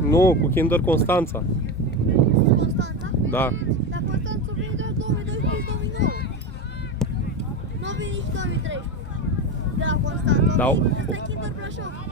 Nu, cu Kinder Constanța. Constanța? Da. Dar Constanța a venit doar 2012-2009. Nu a venit nici 2013. De la Constanța. Da. Ăsta e Kinder Brașov.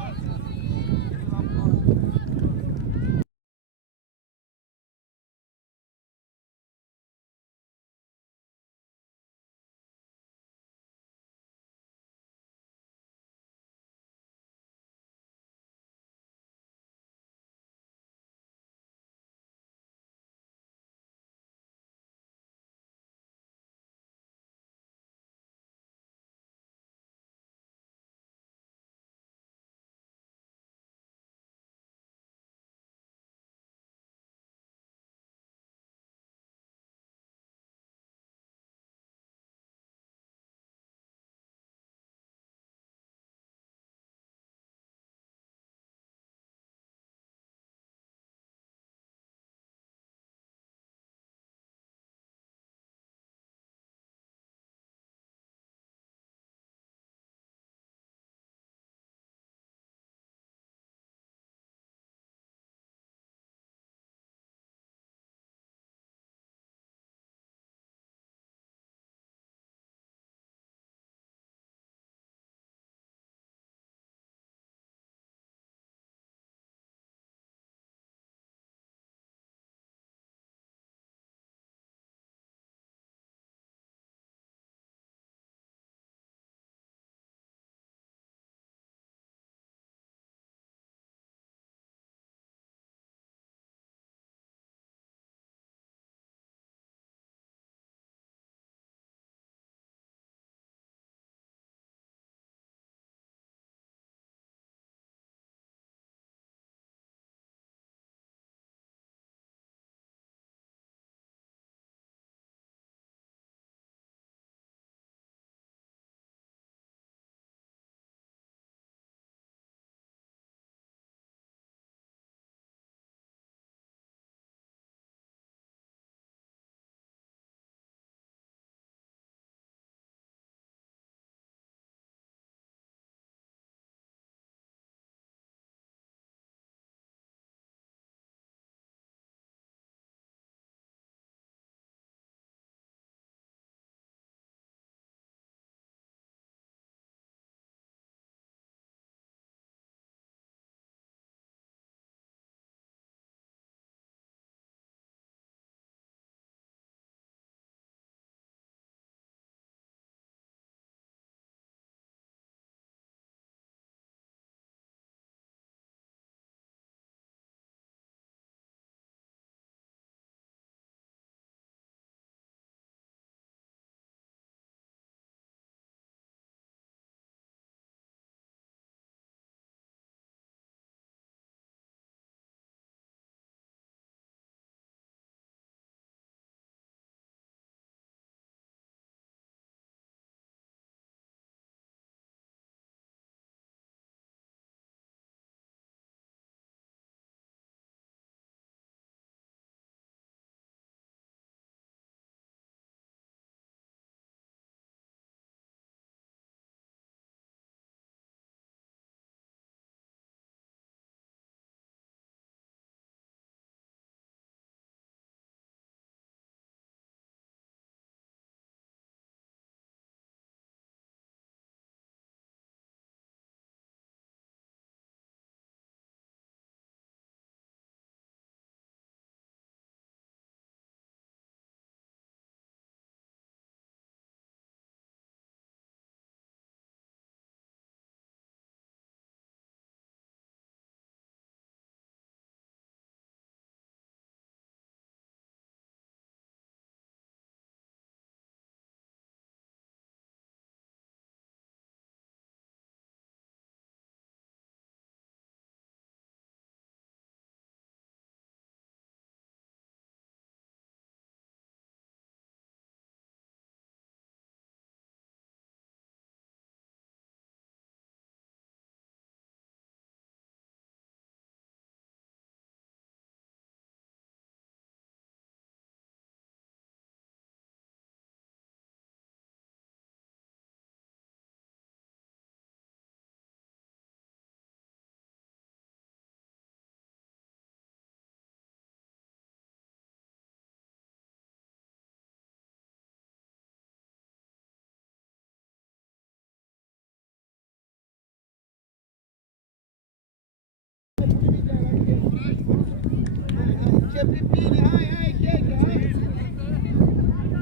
începe bine, hai, Chege, hai!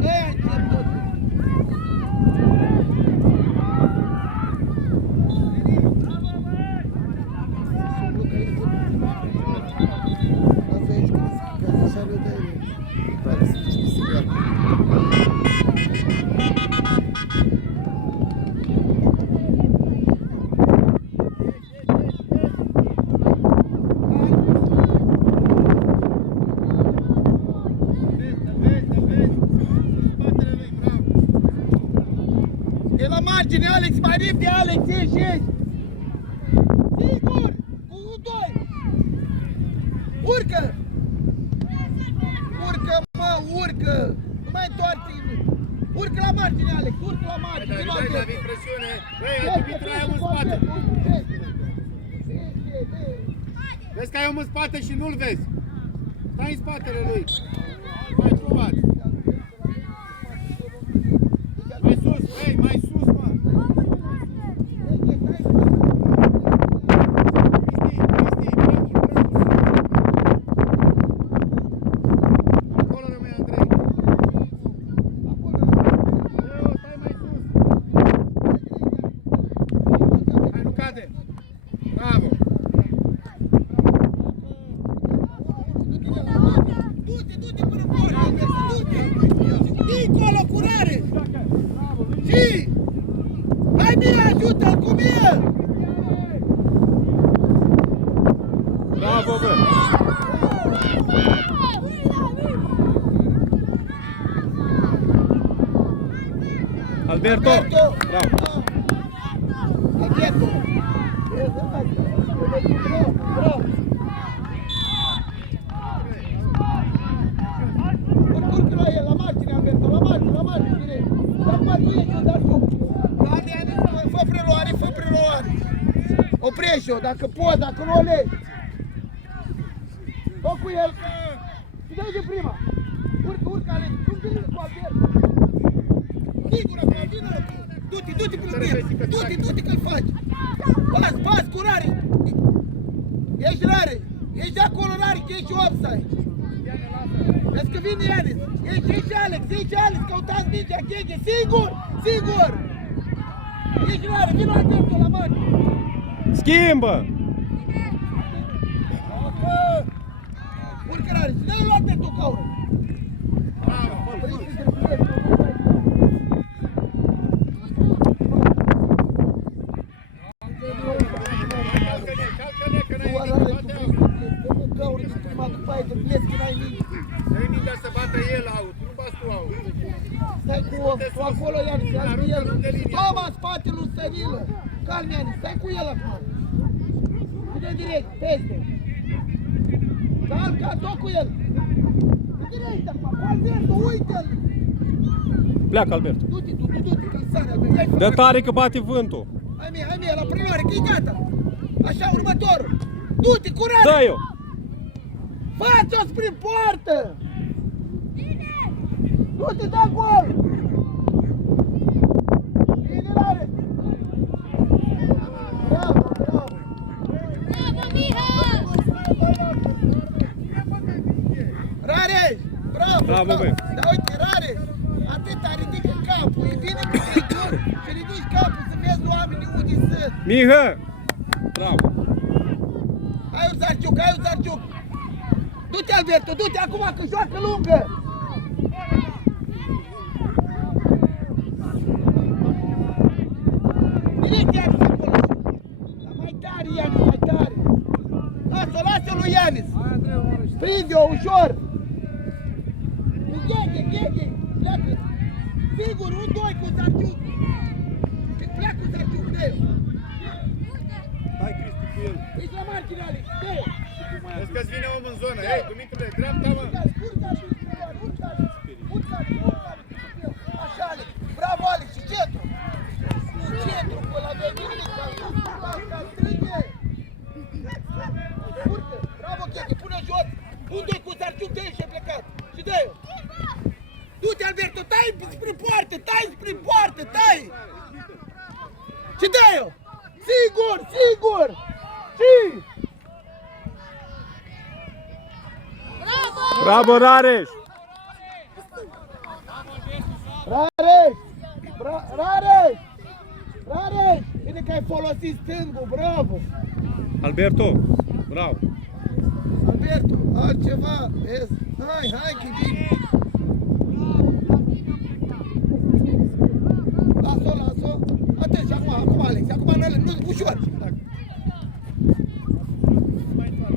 Ăia încep totul! E la margine, Alex, mai repede, Alex, ieși! Sigur! Cu 2! Urcă! Urcă, mă, urcă! Nu mai întoarce! Urcă la margine, Alex, urcă la margine! David, presiune! Băi, arbitru, ai om în spate! Vezi că ai om în spate și nu-l vezi! Stai în spatele lui! Mai trobat! Mai sus, băi, mai sus, mă! Acolo rămâi, Andrei! Stai mai sus! Hai, nu cade! Bravo! Du-te până acolo, du-te! Dincolo, curare! Și! Hai mie, ajută-l cu mie! Bravo, bă! Alberto! Bravo! Alberto! Bravo! Urcă la el, la margine, Alberto, la margine, direct. Acum tu ești, dar tu. Fă preluare. Oprește-o, dacă poți, dacă nu o legi. Fă cu el. Și dă-i de prima. Urcă, Alex. Nu vine cu Alberto. Sigur, acolo, vină. Du-te până bine. Du-te că-l faci. Pas, cu rare. Ești rare. Ești acolo rare, că ești offside. Vezi că vine Ianis. Ești Alex, căutați mingea, Gheghe, sigur! Ești rare, vină Alberto la mare! Schimbă! Urcă rare, și dă-i lui Alberto caură! Dă-i mingea să bată el out, nu bați tu out. Stai cu acolo, Ianis, stai cu el. Toma în spate lui Stănilă. Calm, Ianis, stai cu el acum. Vine direct, peste. Calm, tot cu el. Direct acum, cu Alberto, uite-l. Pleacă, Alberto! Du-te, că-l sare, Alberto. Dă tare că bate vântul! Hai mie, la preluare, că e gata. Așa, următorul. Du-te, curare. Dă-i-o! Fați-o spre poartă! Du-te, dă gol! Bine, Rare! Bravo! Bravo, Miha! Rareș! Bravo, băi! Dar uite, Rareș! Atâta ridică capul, e bine că te dur și ridici capul să vezi oamenii unde sunt! Mihă! Bravo! Hai, Zarciuc! Du-te, Alberto, du-te acum că joacă lungă! Direct, Ianis, acolo! Dar mai tare, Ianis, mai tare! Lasă-o lui Ianis! Prinde-o ușor! Cu Gheghe! Pleacă! Sigur, 1-2 cu Zarciuc! Pleacă cu Zarciuc, dă-i! Hai, Cristi, cu el! Ești la margine, Alex, dă-i! Vezi că-ți vine om în zonă. Hei, Dumitrule, dreapta, mă! Așa, Alex! Bravo, Alex! Și centru! Centru, pe la venire! Strânge! Urcă! Bravo, Gheghe! Pune jos! 1-2 cu Zarciuc, dă-i și-e plecat! Și dă-i! Du-te, Alberto! Tai spre poartă! Tai! Și dă-i! Sigur! Și! Bravo! Bravo, Rareș! Rareș! Rareș! Rareș! Bine că ai folosit stângul, bravo! Alberto, bravo! Alberto, altceva, vezi? Hai, Chidin! Lasă-o! Atât, și acum, Alex, acum nu, ușor!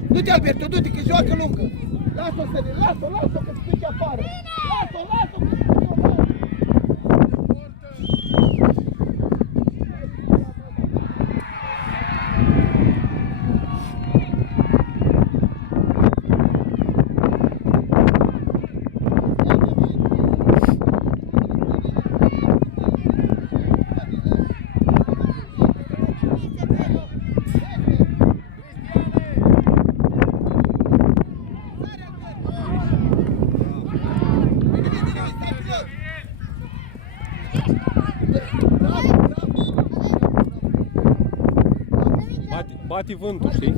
Du-te, Alberto, du-te, că joacă lungă! Lasă-o, Sănil, lasă-o, că se duce afară! Lasă-o, că se duce afară! Bate vântul, știi?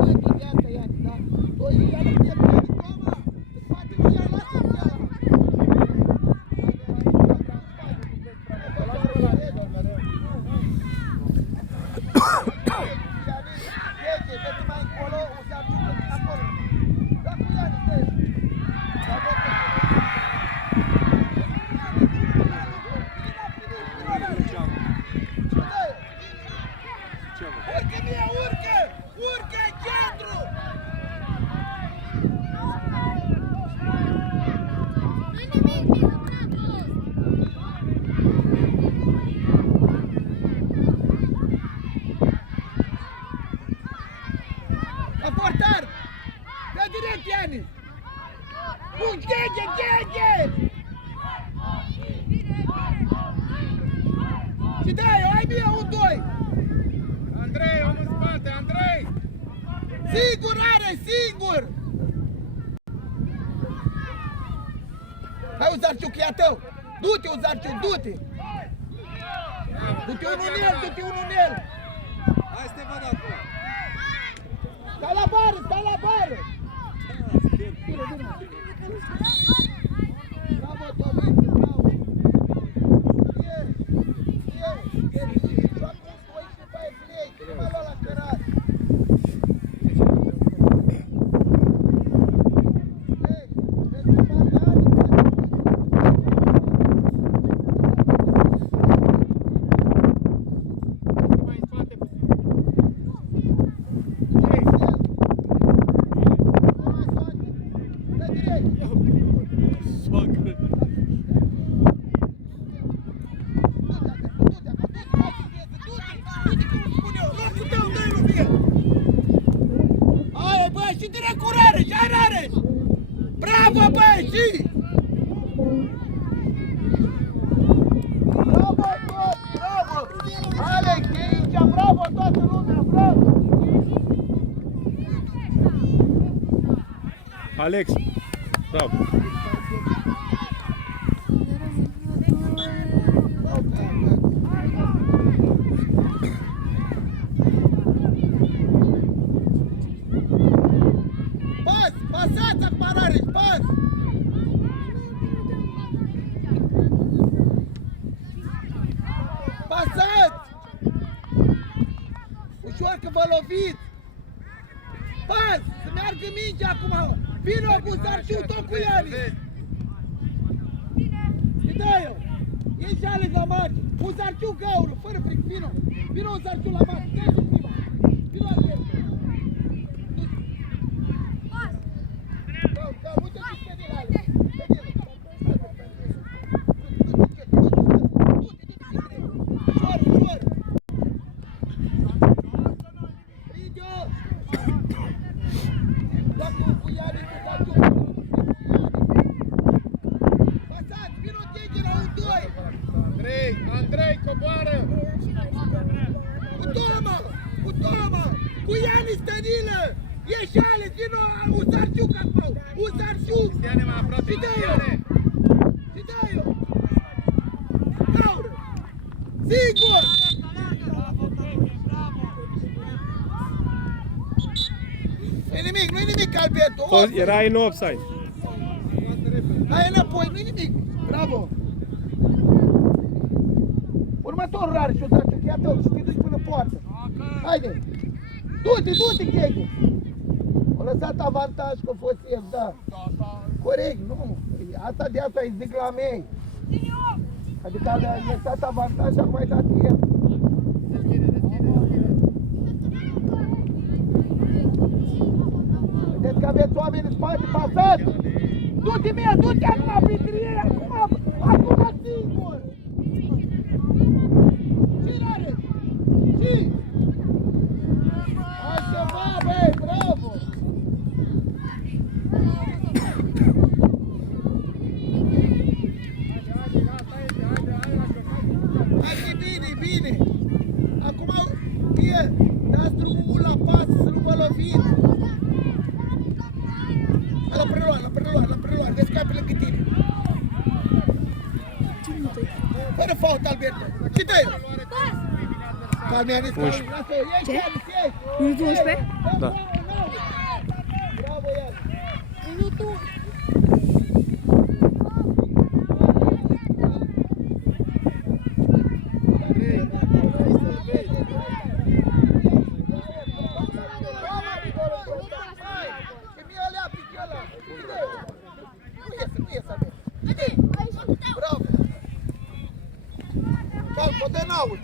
Urcă în centru! La portar! Dă direct, Ianis! Bun, Gege! Și dai-o, ai mie un 2! Andrei, om în spate, Andrei! Singur are, singur! Hai, Uzarciuc, e a tău! Du-te, Uzarciuc, du-te! Du-te unul în el! Hai să te văd acum! Stai la bară! Bravo, Tomic, bravo! Joacă un 2 și după aia plei, că nu m-a luat la cărat! Bravo, băi, zi! Bravo, bravo! Alex, e aici, bravo, toată lumea, bravo! Alex, bravo! Pasați acum, Rareș, pas! Pasați! Ușor că vă loviți! Pas! Să meargă mingea acum! Vino cu Zarciu, tot cu Ianis! Și dă-i-o! Ieși Alex la marge! Cu Zarciu gaură, fără fric, vino! Vino Zarciu la marge, dă-i prima! Vino Alex! Uite ce te din Alex! Ușor! Prinde-o! Doamne, cu Ianis, cu Zarciu! Pasați, vino Gege la un 2! Andrei, coboară! Cu Toma! Cu Ianis Stănilă! Ieși Alex, vino Uzarciuc acum! Uzarciuc! Cristiane mai aproape, Și dă-i-o! Gaură! Sigur! Nu-i nimic, Alberto! Era în offside. Hai înapoi, nu-i nimic. Bravo. Următorul are și o dați cheia tău și te duci până poartă. Haide. Du-te, Cheghe. O lăsat avantaj că a fost el, da. Corect, nu. Asta de asta îi zic la mei. Adică a lăsat avantaj și acum ai dat el. Vedeți că aveți oameni în spate, pasați! Du-te mie, du-te acum printre ei, acum singur! Cine are? Cine? Hai ceva, băi, bravo! Hai, bine! Acum, fie, dați drumul la pas să nu vă loviți! La preluare, vezi că pe lângă tine. Fără fault, Alberto. Ce dă-i? Calmeane, lasă-o, ieși, ieși. Minutul 11? Da. Bravo, Ian. Minutul.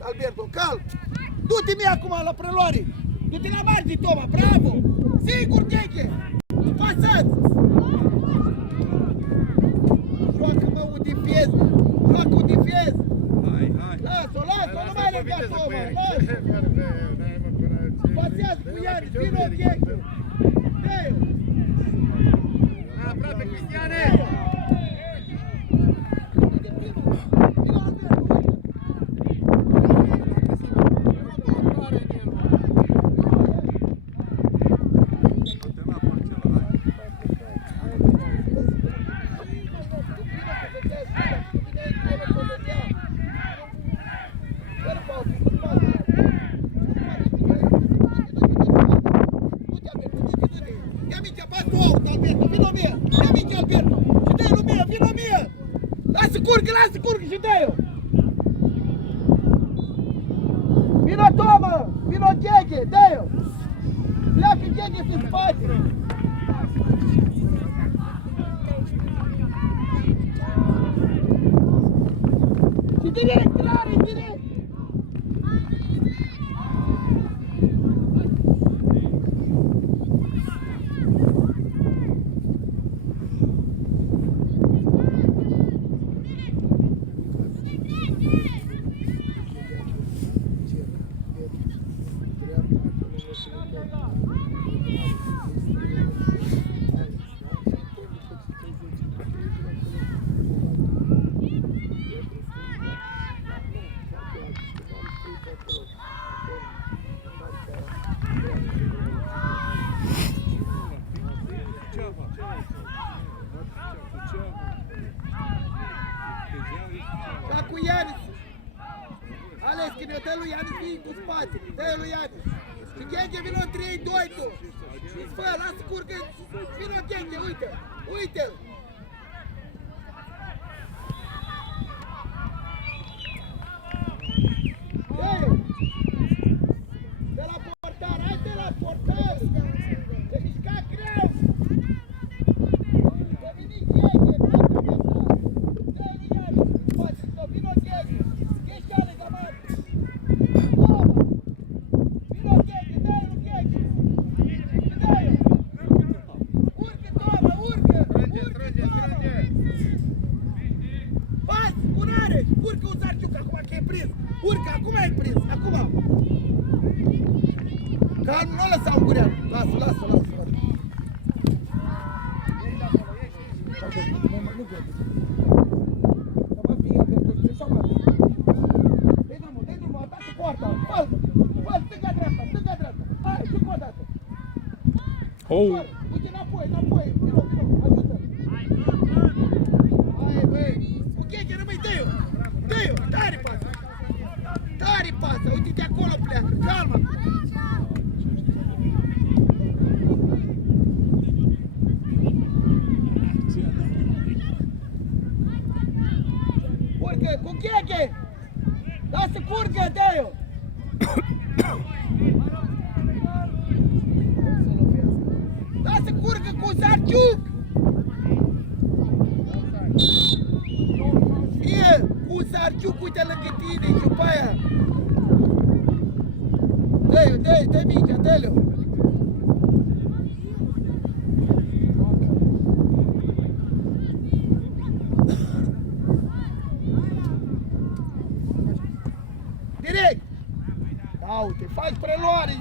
Alberto, calm! Du-te mie acum la preluare! Du-te la margine, Toma, bravo! Sigur, Gheche! Pasați! Joacă-mă un difez! Joacă un difez! Hai! Lasă-o, nu mai lega, Toma! Lasă! Pasează cu Ianis, vino, Gheche! Dă-i-o! Aproape, Cristiane! Lasă curgă și dă-i-o! Vino, Toma! Vino, Gheche! Dă-i-o! Pleacă Gheche pe spate! Și direct, clare, direct! Ca cu Ianis! Ales, că ne-o dă lui Ianis vii cu spate! Dă-i lui Ianis! Și Gheche, vino 3-2 tu! Și-ți fă, lasă curgă! Vino Gheche, uite-l! Uite-l! Dă-i-o! De la portar! Hai de la portar! Te mișca greu! Te veni Gheche! Dă-i lui Ianis! Poate să vino Gheche! Gheche ale la mare! Toma! Vino Gheche! Dă-i lui Gheche! Dă-i-o! Urcă, Toma! Urcă! Urcă, Toma! Pas! Bunare! Urcă un Zarciuc acum că e prins! Urcă! Acum ai prins! Acum! Calm, nu o lăsa un gurean! Lasă! Dă-i drumul, atacă poarta! Faltă! Stânga-dreapta! Hai, și cu o dată! Oh! Uite înapoi! Vino, ajută! Hai, băi! Cu Gheche rămâi, dă-i-o! Tare pasă! Uite, de acolo pleacă! Calma! curgă, cu Gheghe! Lasă curgă, dă-i-o! Lasă curgă cu Zarciuc! Fie cu Zarciuc, uite lângă tine și după aia! Dă-i-o, dă-i mingea, dă-i-o! Direct! Da, uite, faci preluare!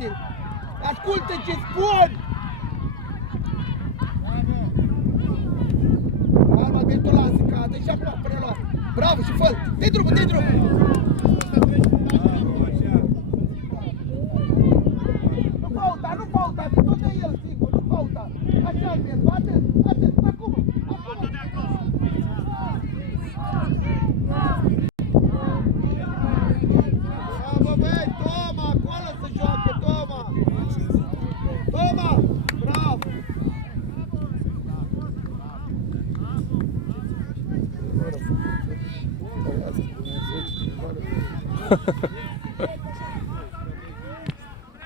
Ascultă ce spun! Alma Alberto lasă, cadă și acum preluare! Bravo și fă-l! Dă-i drumul, dă-i drumul! Nu pauta, nu pauta, că tot de el singur, nu pauta! Așa, Alberto, atât, atât, acum! Acum! Bravo, băi, Toma, acolo să joacă, Toma! Toma, bravo!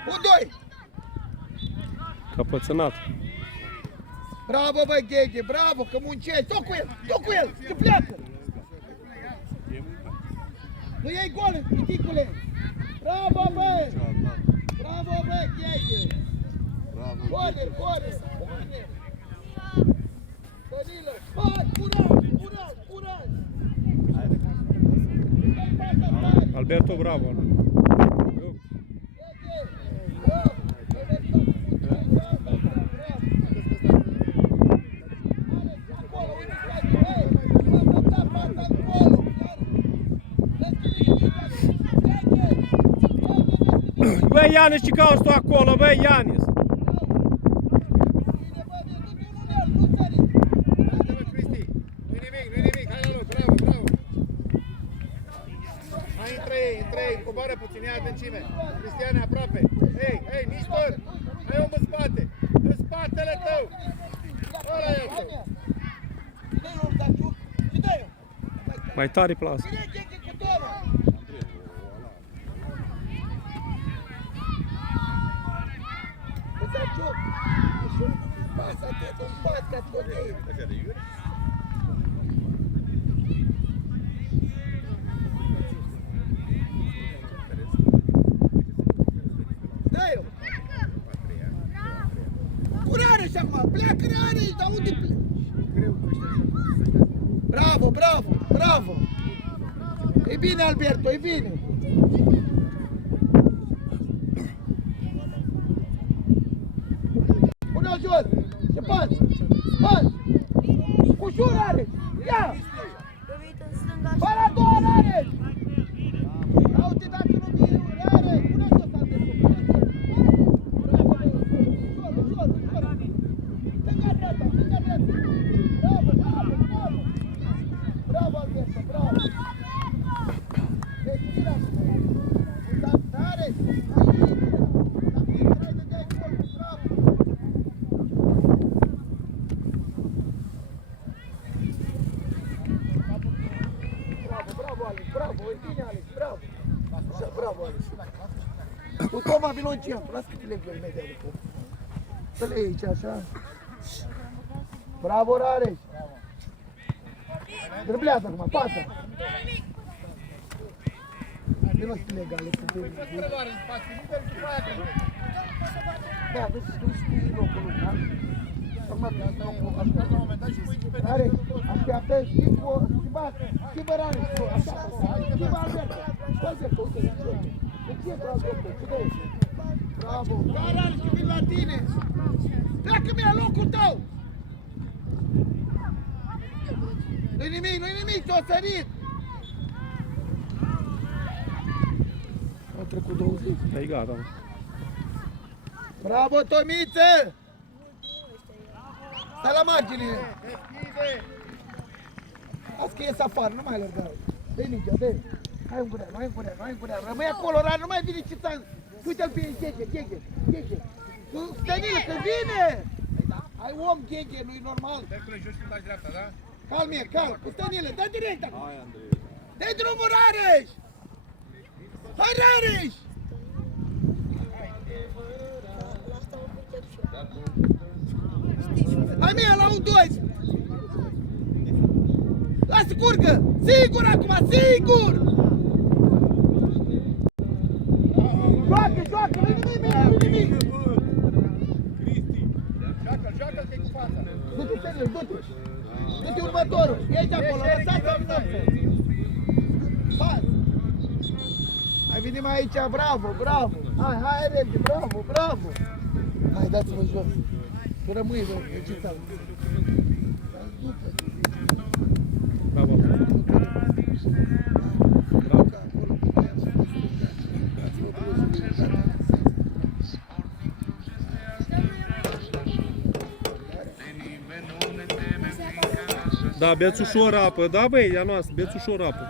U2! Căpățânat. Bravo, băi, Gheghe, bravo, că muncești! Du cu el, că pleacă! Nu iei gol, piticule! Bravo, băi! Bravo, băi, Gheghe! Corner! Danilă! Băi, curaj! Alberto, bravo. Băi, Ianis, ce cauți tu acolo, băi, Ianis? Coboară puțin, ia adâncime. Cristiane, aproape. Ei, Nistor! Ai om în spate! În spatele tău! Ăla este! Mai tare plasă. Curare și acum, pleacă aici, dar unde pleci? Bravo! E bine, Alberto, e bine! Pune-o jos! Și pași! Ușor are! Ia! Parador are! Ia uite dacă nu vine, are! Pune-o jos, Alberto! Ușor! Stânga dreapta! Bravo, Alberto, bravo! Respira! Tare! Dacă intrai de dai colul, bravo! Bravo, Alex, bravo! E bine, Alex, bravo! Așa, bravo, Alex! Tu, Toma, vino în centru, lasă că te leg eu imediat de cum. Să le iei aici, așa. Bravo, Alex! Driblează acum, pasă! Vino să te leg, Alex, să te leg. Da, vezi să știi locul lui, da? Are, așteaptă, schimbă Rane, așa, schimbă Alberto, Alberto, uite, de ce vreau Alberto, ce dă? Bravo, Rane, că vin la tine, pleacă-mi la locul tău! Nu-i nimic, ți-o sărit! Au trecut 20. E gata. Bravo, Tomiță! Stai la margine! Azi că ies afară, nu mai alerga. Dă-i mingea, dă-i! Hai un gurean, rămâi acolo, Rar, nu mai vine Cițan! Uite-l pe Gheghe! Danilă, că vine! Ai om, Gheghe, nu-i normal! Dă-i jos și faci dreapta, da? Calm, cu Stanile, dă direct acum! Dă-i drumul, Rareș! Hai, Rareș! La asta mă pricep și eu. Hai mie, la 1-2! Lasă curgă! Sigur acum, sigur! Joacă, joacă, nu nimic! Cristi, joacă-l că-i cu fața. Du-te, serios, du-te! Du-te următorul! Ești acolo, lăsați-o în Pas! Hai, venim aici, bravo, bravo! Hai, repede, bravo, bravo! Hai, dați-vă jos! Tu rămâi, bă, ce stau? Bravo. Da, beți ușor apă. Da, băi, ea noastră, beți ușor apă.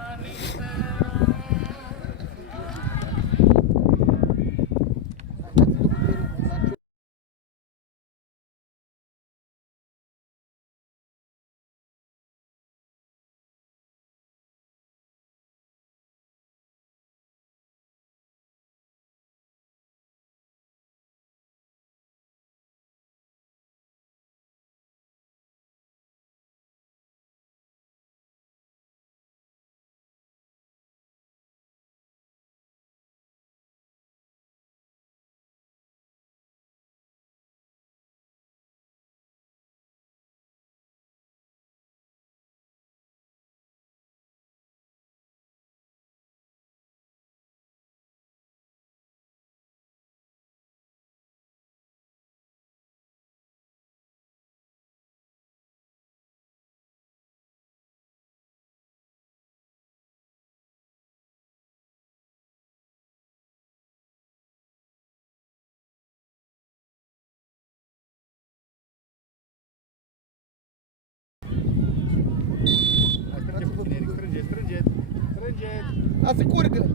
Lasă curgă!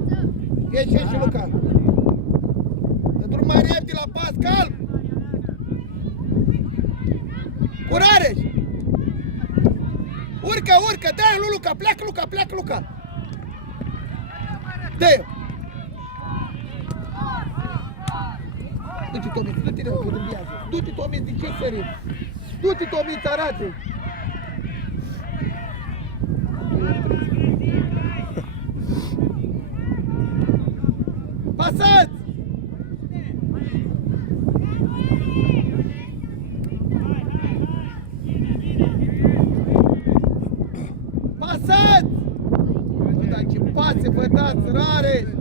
Ieși și Luca! Dă drum mai repede la pas, calm! Curare! Urcă, urcă! Dă-i lui Luca! Pleacă Luca! Pleacă Luca! Dă-i! Du-te, Tomiț! Du-te, rău, că dâmbiază! Du-te, Tomiț! De ce sări? Du-te, Tomiț! Arată! Pasați! Pasați! Bă, dar ce pase vă dați, Rare!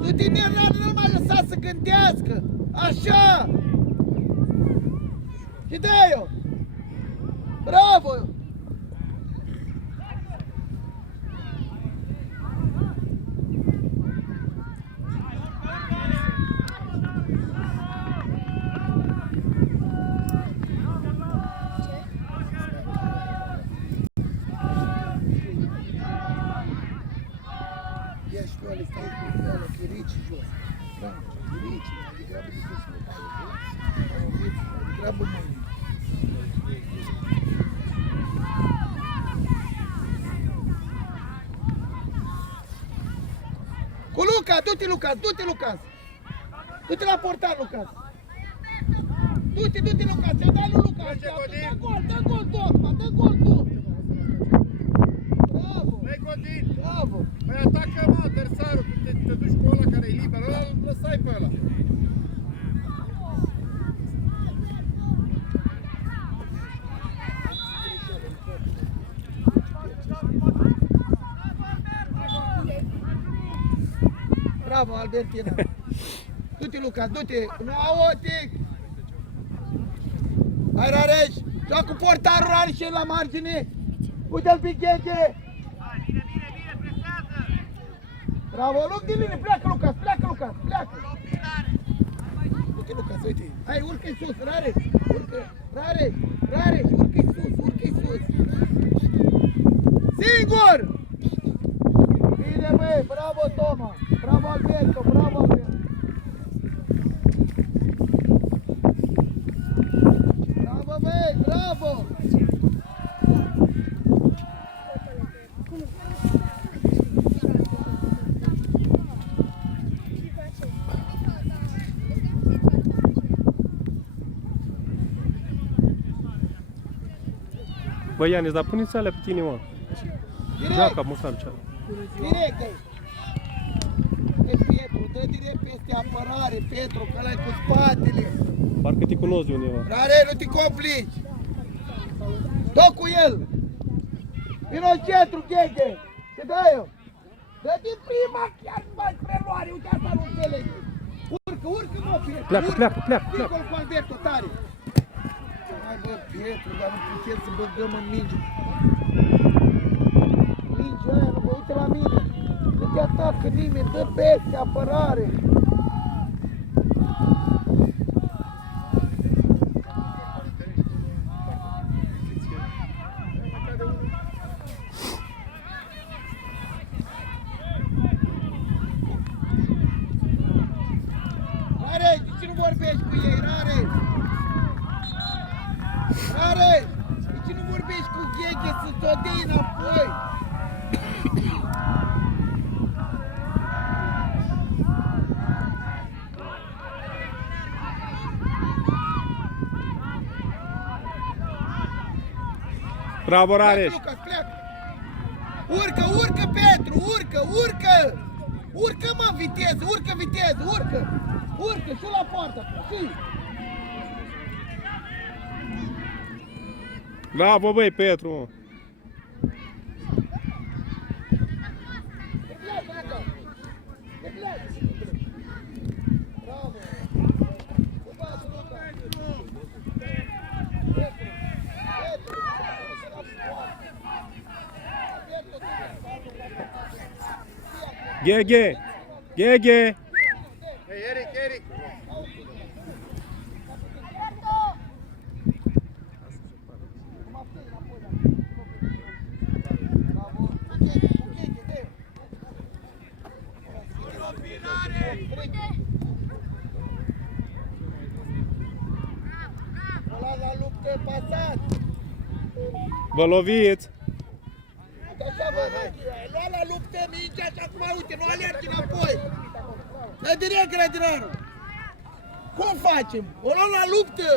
Du-te în el, nu-l mai lăsa să gândească! Așa! Și dă-i-o! Bravo! Ia și tu, Ale, stai cu fială, că e rici jos. Bravo, e rici, mai degrabă de sus, mă dai, mai degrabă mâine. Cu Luca, du-te, Lucas, du-te, Lucas! Du-te la portar, Lucas! Du-te, du-te, Lucas, ți-o dai lui Lucas! Dă gol tu acum, dă gol tu! Bravo! Dă-i Codin! Bravo! Păi atacă, mă, adversarul, te duci cu ăla care e liber, ăla lăsai pe ăla. Bravo, Albertina! Du-te, Lucas, du-te! Nu Otic! Hai, Rareș! Joacă cu portarul, Rareș, la margine! Uite-l pe Ghege! Bravo, loc din linie, pleacă, Lucas, pleacă, Lucas, pleacă! Du-te, Lucas, uite! Hai, urcă-i sus, Rareș! Urcă! Rareș! Rareș, urcă-i sus, urcă-i sus! Sigur! Bine, băi, bravo, Toma! Bravo, Alberto, bravo, Alberto! Bravo, băi, bravo! Băi, Ianis, dar puneți alea pe tine, mă. Direct, Geaca, măcar cea. direct, dă. E Petru, dă direct peste apărare, Petru, că ăla-i cu spatele. Parcă te cunosc de undeva. Rare, nu te complici. Dă cu el. Vino în centru, Gheghe. Ce dă eu? Dă din prima chiar mai preluare, uite asta nu înțelege. Urcă, urcă, mă, Petru. Pleacă, urcă. pleacă, pleacă, pleacă. Dincolo cu Alberto, tare. Hai, bă, Petru, dar nu putem să băgăm în minge. Mingea aia, nu vă uite la mine. Nu te atacă nimeni, dă peste apărare. Rare, de ce nu vorbești cu ei, Rare? Rare, de ce nu vorbești cu Gheghe să-ți o dai înapoi? Bravo, Rareș! Pleacă, Lucas, pleacă! Urcă, urcă, Petru, urcă, urcă! Urcă, mă, viteză, urcă, viteză, urcă! Urcă, și la poartă, și! Bravo, băi, Petru, mă. Te pleacă, Lucas! Te pleacă! Bravo! Urmează, Lucas! Petru! Petru! Se la poartă! Petru, Gheghe! Gheghe! Ei, Eric, Eric! Ăla la luptă pasat! Vă loviți! Așa vă lua la luptă mingea și acum uite, nu alergi înapoi! Dă direct grădinarul! Cum facem? O luăm la luptă!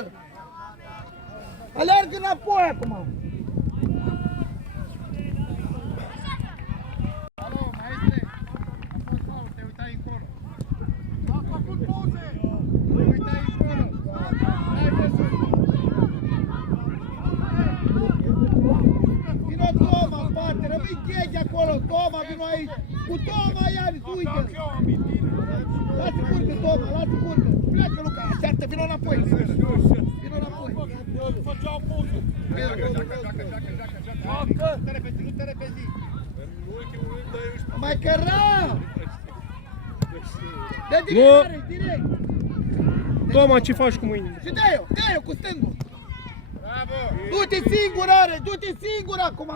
Alergă înapoi acum! Alo, maestre! Te uitai încolo! Am făcut poze! Te uitai încolo! N-ai văzut! Vino Toma în parte, rămâi Gheghe acolo, Toma, vino aici! Cu Toma, Ianis, uite! Lasă curcă, Toma, lasă curcă! Pleacă, Luca, așteaptă, vino înapoi! Vino înapoi! Făceau poze! Nu te repezi, nu te repezi! Mai căra! Dă direct, direct! Toma, ce faci cu mâinile? Și dă-i-o cu stângul! Bravo! Du-te singur, Are, du-te singur acum!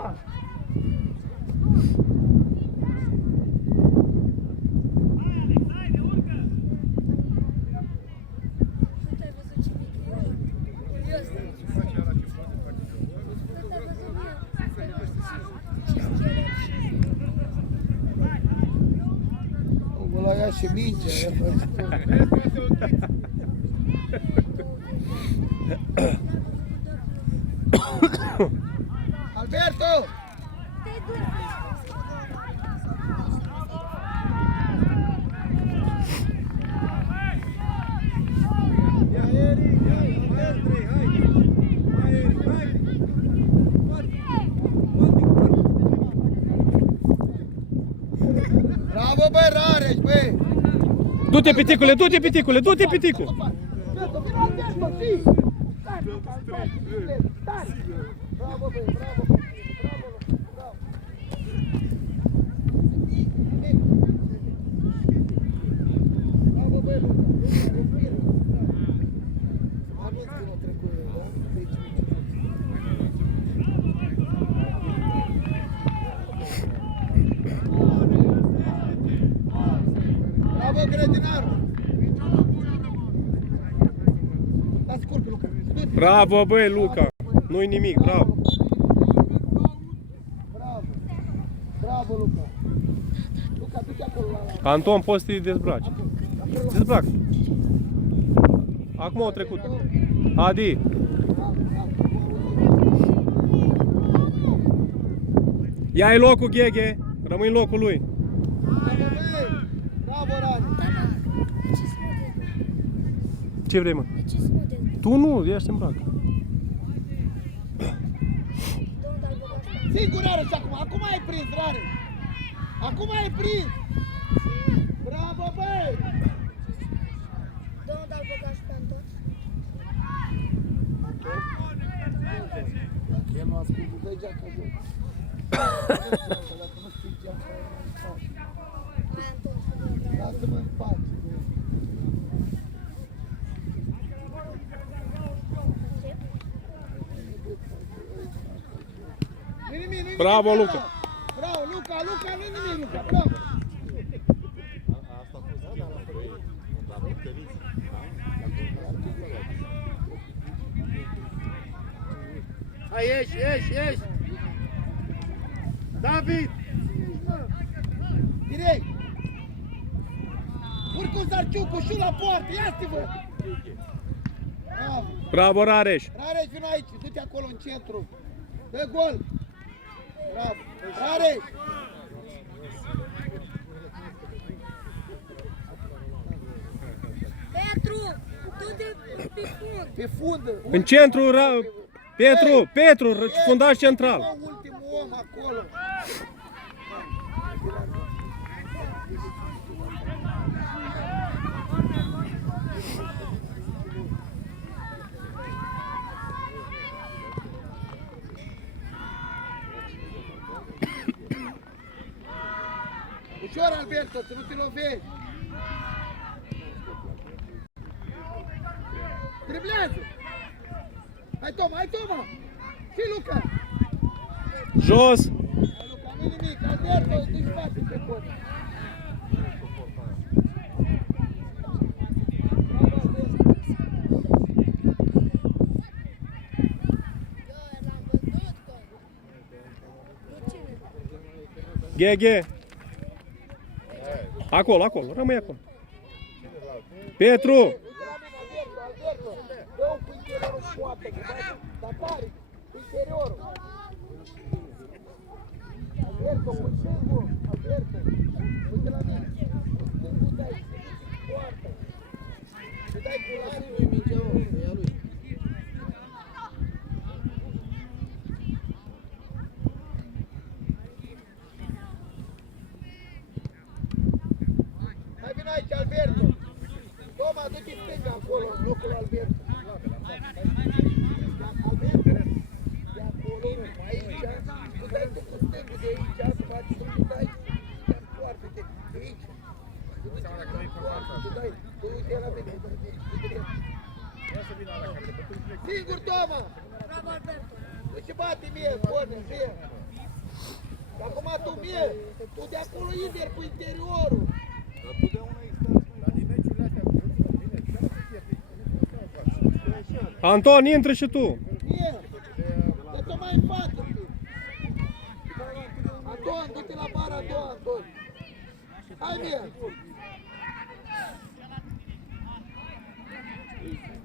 Nu te-ai văzut ce mic e? Eu sunt. Nu te-ai văzut mie? Ce schelet și... Ăla ia și mingea, Alberto! Te-ai dus. Bravo, bă, Rareș, bă! Du-te, piticule, du-te, piticule, du-te, piticu! Vino Alberto, si! Stai! Bravo, bă, bravo! Bravo, bravo! Bravo, bă, respiră! Anunț din o trecut, da? Bravo, grădinarul! Lasă curcă, Luca! Bravo, băi, Luca! Nu-i nimic, bravo! Bravo! Bravo, Luca! Luca, du-te acolo la... Anton, poți să te dezbraci. Dezbrac. Acum au trecut. Adi! Ia-i locul, Gheghe. Rămâi în locul lui. Bravo, Rani. Ce vrei, mă? De ce să mă dezbă? Tu nu, ești în brac. Singur Rareș acum. Acum ai prins, Rareș. Acum ai prins. Bravo, băi. Domnul, dar băga și pe Anton. El nu ascultă, dă-i geaca jos. Dacă nu știi geaca, Mai Anton, să vă vreau. lasă-mă în pace. Nu-i nimic, nu-i Bravo, nimic, Luca. Bravo, Luca, nu-i nimic, Luca, bravo. Hai, ieși! David! Direct! Urcă un Sarciucu și la poartă, ia-te-vă! Bravo! Bravo, Rareș. Rareș, vino aici, du-te acolo în centru. Dă gol! Bravo! Rareș! Petru, du-te pe fund. Pe fundă! În centru, Petru, fundaș central. Ultimul om acolo! Ușor, Alberto, să nu te lovești! Driblează! Hai, Toma! Și Luca! Jos. Hai, Luca, nu-i nimic! Alberto, du-și face pe pot! Bravo, Alberto! Eu l-am văzut că... Nu cine? Gheghe. Acolo, rămâi acolo. Petru. Alberto, dă-o cu interiorul în poartă, dar tare, cu interiorul. Alberto, cu stângul, Alberto, uite la mine. Stângul dai, cu poartă. Și dai cu la stângul mingea lui, e a lui. Hai vino aici, Alberto. Toma, du-te stânga acolo, în locul Alberto. Alberto, de acolo, aici, tu dai tu cu stângul de aici, tu faci tu dai în poartă, de aici. Tu duci în poartă, tu dai, tu uite la mine, tu direct. Singur, Toma! Bravo, Alberto. Tu și bate mie, porne, fie. Acum tu mie, tu de acolo liber cu interiorul. Anton, intră și tu. Mie, dă-te mai în față. Anton, du-te la bară, Anton. Hai, mie.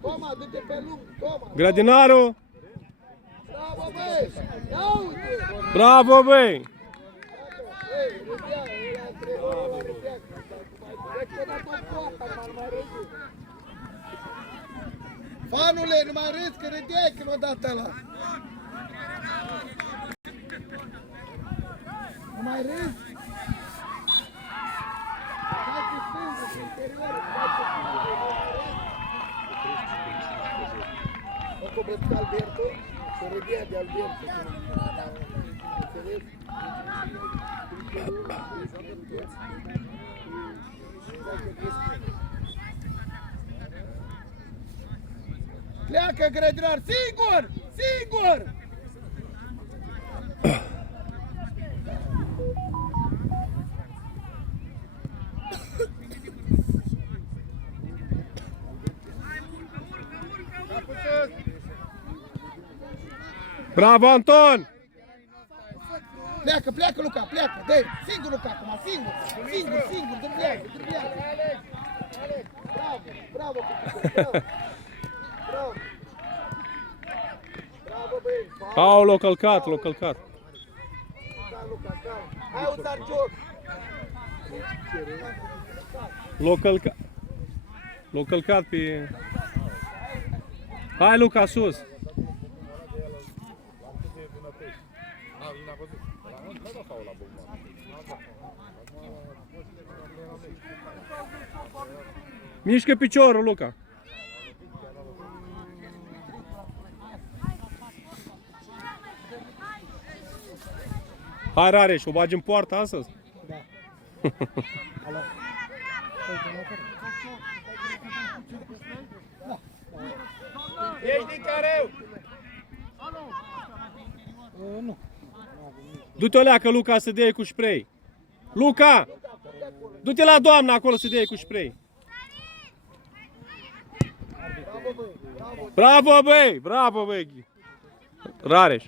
Toma, du-te pe lung, Toma. Grădinarul. Bravo, băi. Ia uite. Bravo, băi. Ei, râdea, ăla întrebă, ăla râdea. Deci că n-a tot poarta, m-ar mai râzi. Fanule, nu mai râzi, că râdeai când o dat ăla. Nu mai râzi? Hai cu stângul, cu interiorul, hai cu stângul. O cobresc pe Alberto, să râdea de Alberto. Înțeles? Pleacă, grădinar, singur! Singur! Bravo, Anton. Pleacă, pleacă, Luca, pleacă! Dă, singur, Luca, acum, singur! Singur, driblează! Bravo, bravo, bravo! Bravo, băi! Au, l-a călcat. Da, Luca, Hai un Zarciuc. L-a călcat pe... Hai, Luca, sus! Mișcă piciorul, Luca! Hai, Rareș, o bagi în poartă astăzi? Ești din careu! Du-te o leacă, Luca, să dea cu spray. Luca! Du-te la doamna acolo să dea cu spray. Bravo, băi! Bravo, băi! Rareș!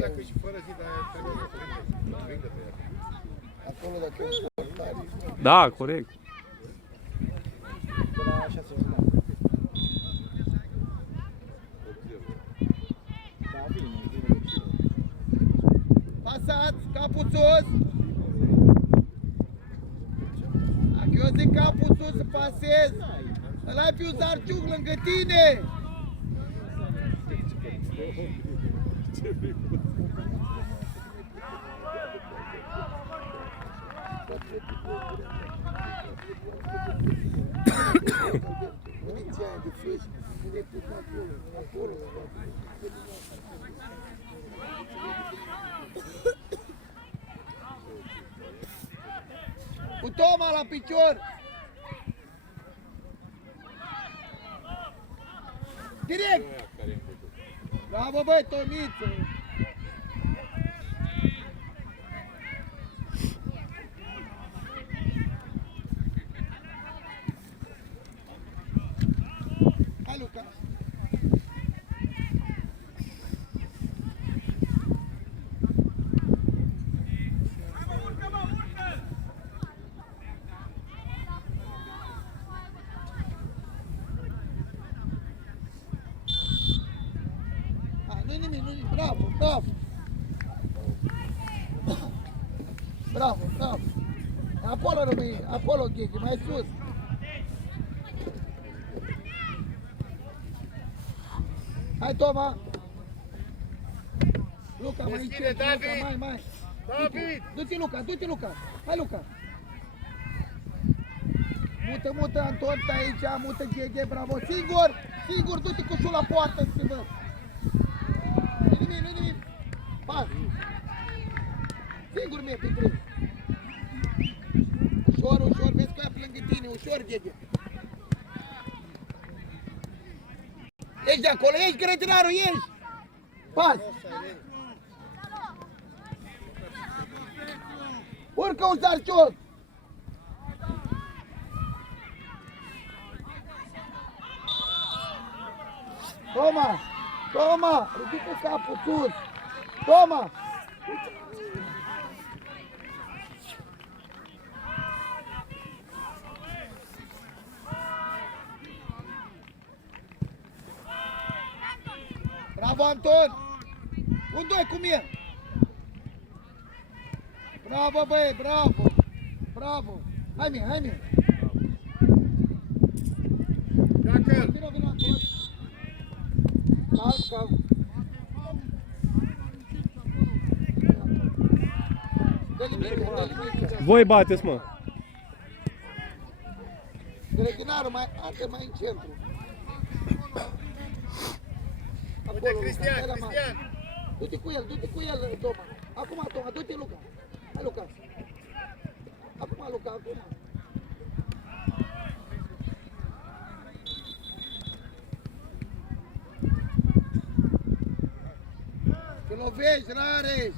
Dacă și fără zi, dar trebuie să Acolo dacă e un portare. Da, corect. Pasați, capul sus. Dacă eu zic capul sus să pasez, îl ai pe un Zarciuc lângă tine. Cu Toma la picior. Direct. Bravo, băi, Tomiță. Hai, Luca. Nu-i nimic, nu-i nimic. Bravo, bravo. Bravo, bravo. Acolo rămâi, acolo, Gheghe, mai sus. Hai, Toma. Luca, mai Deschide, încet, Luca, David. mai. David! Du-te, Luca, du-te, Luca. Hai, Luca. Mută, Anton, stai aici, mută, Gheghe, bravo. Singur, du-te cu șul la poartă, să te văd. Nu-i nimic. Pas. Singur mie pe trei. Ușor, vezi că e lângă tine, ușor, Gheghe. Ești de acolo, ești grădinarul, ești. Pas. Urcă un Zarciuc. Toma, ridică capul sus. Toma. Bravo, Anton. Un doi cum e. Bravo, băie, bravo. Hai mie. Dacă Vino, Anton. Calm. Dă-i mică. Voi bateți, mă. Grădinarul, mai în centru. uite, Cristian! Du-te cu el, Toma. Acum, Toma, du-te, Luca. Hai, Luca. Acum. Te lovești, Rareș.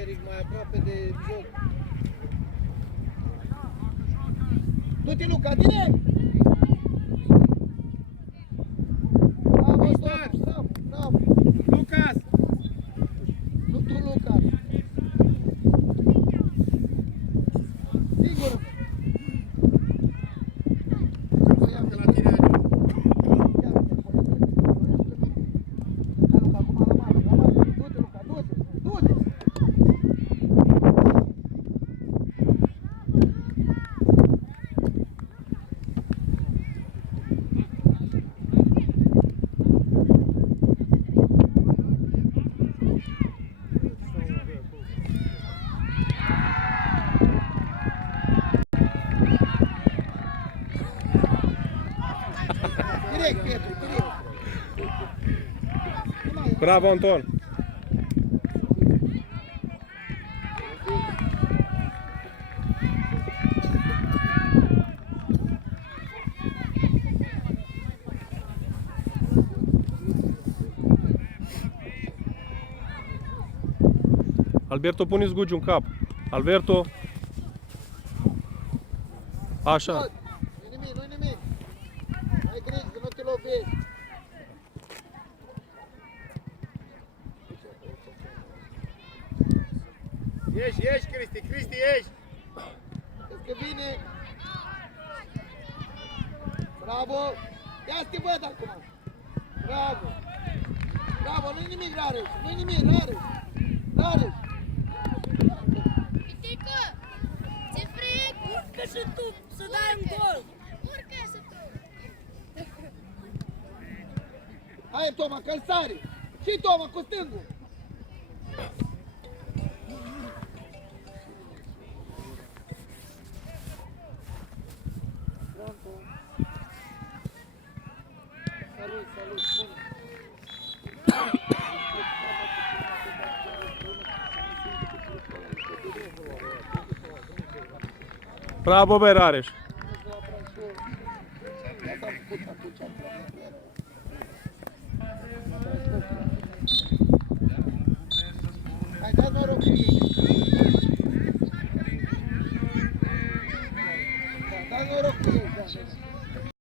Eric mai aproape de joc. Du-te, Luca, direct! Bravo! Lucas! Nu tu, Lucas! Sigur! Că la tine are. Direct, Petru, direct. Bravo, Anton. Alberto, pune zgugiu în cap. Alberto. Așa. Nu-i nimic, nu-i nimic. Ai grijă, să nu te lovești. Ieși, Cristi, ieși! Vezi că vine. Bravo. Ia să te văd acum. Bravo. Bravo, nu-i nimic, Rareș. Nu-i nimic, Rareș. Rareș. Pitică! Ți-e fric? Urcă și tu să dai un gol! Urcă și tu! Hai, Toma, că-l sari. Și Toma, cu stângul. Salut, salut, bun. Bravo, băi, Rareș.